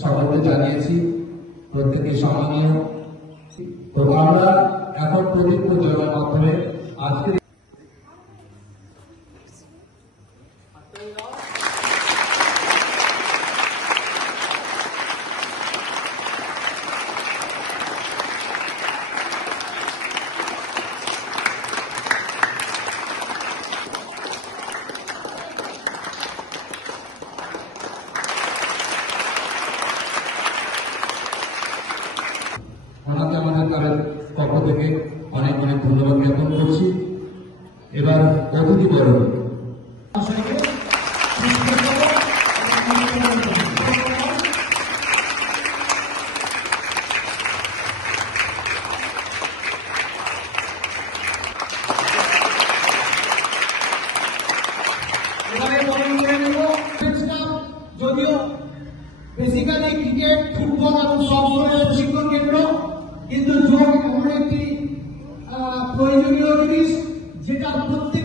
সকলকে জানিয়েছি, প্রত্যেকে সম্মানীয়। তো আমরা এখন প্রদীপ প্রজ্বলনের মাধ্যমে আজকে ওনাকে আমাদের তাদের পক্ষ থেকে অনেক অনেক ধন্যবাদ জ্ঞাপন করছি। এবার অতিথি বরণ। যদিও বেসিক্যালি ক্রিকেট, ফুটবল এবং সব ধরনের প্রশিক্ষণ কেন্দ্র, কিন্তু যোগ এমন একটি প্রয়োজনীয় জিনিস যেটা প্রত্যেক